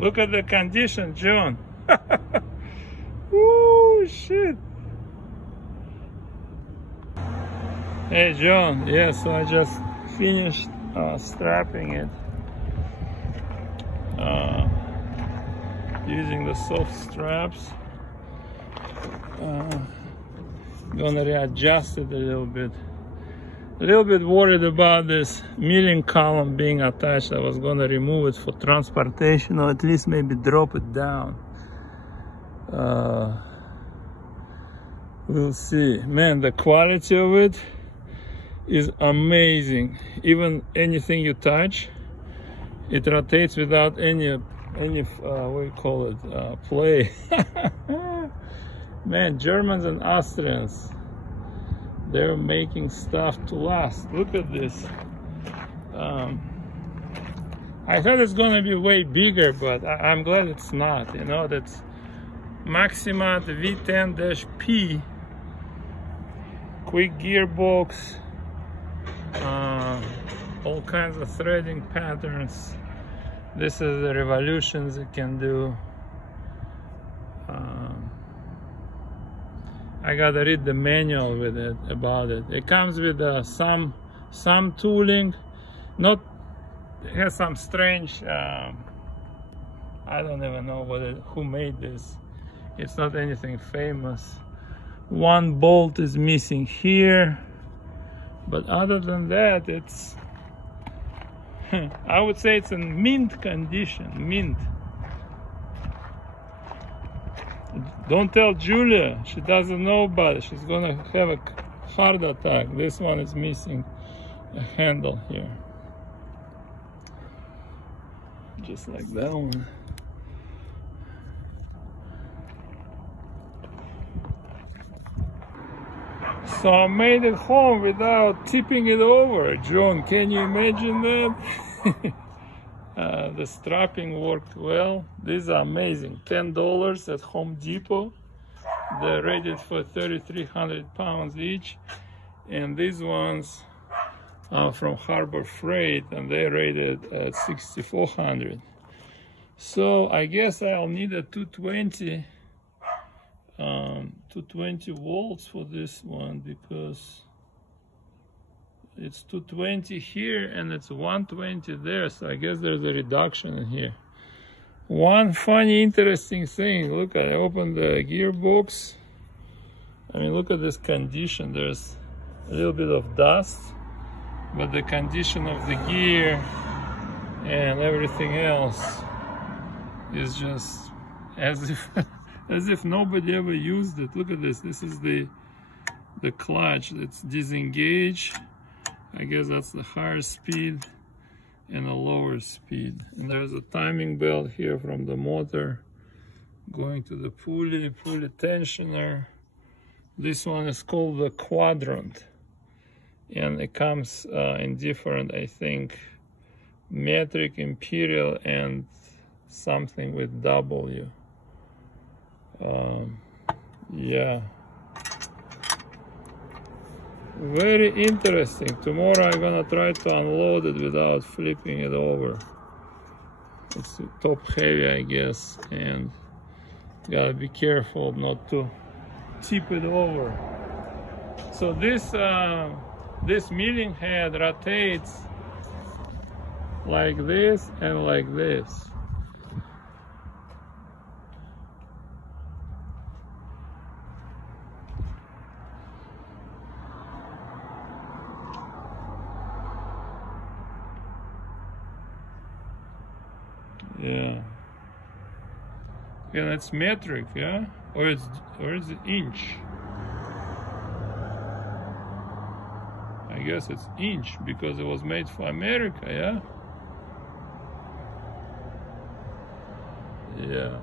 Look at the condition, John. Woo, shit. Hey, John. Yeah, so I just finished strapping it using the soft straps. Gonna readjust it a little bit. A little bit worried about this milling column being attached. I was gonna remove it for transportation, or at least maybe drop it down. We'll see. Man, the quality of it is amazing. Even anything you touch, it rotates without any what do you call it, play. Man, Germans and Austrians, they're making stuff to last. Look at this. I thought it's gonna be way bigger, but I'm glad it's not. You know, that's Maximat V10-P, quick gearbox, all kinds of threading patterns. This is the revolutions it can do. I gotta read the manual with it about it. It comes with some tooling. It has some strange. I don't even know who made this. It's not anything famous. One bolt is missing here, but other than that, it's. I would say it's in mint condition. Mint. Don't tell Julia, she doesn't know about it. She's gonna have a heart attack. This one is missing a handle here. Just like that one. So I made it home without tipping it over. John, can you imagine that? The strapping worked well. These are amazing. $10 at Home Depot. They're rated for 3,300 pounds each. And these ones are from Harbor Freight, and they're rated at 6,400. So I guess I'll need a 220 volts for this one, because it's 220 here and it's 120 there, so I guess there's a reduction in here. One funny interesting thing, look, I opened the gearbox. I mean, look at this condition. There's a little bit of dust, but the condition of the gear and everything else is just as if nobody ever used it. Look at this. This is the clutch. It's disengaged. I guess that's the higher speed and a lower speed. And there's a timing belt here from the motor going to the pulley tensioner. This one is called the quadrant, and it comes in different, I think, metric, imperial, and something with W. Yeah, very interesting. Tomorrow I'm gonna try to unload it without flipping it over. It's top heavy, I guess, and gotta be careful not to tip it over. So this milling head rotates like this and like this. Yeah. Yeah, that's metric, yeah? Or is it inch? I guess it's inch because it was made for America, yeah? Yeah.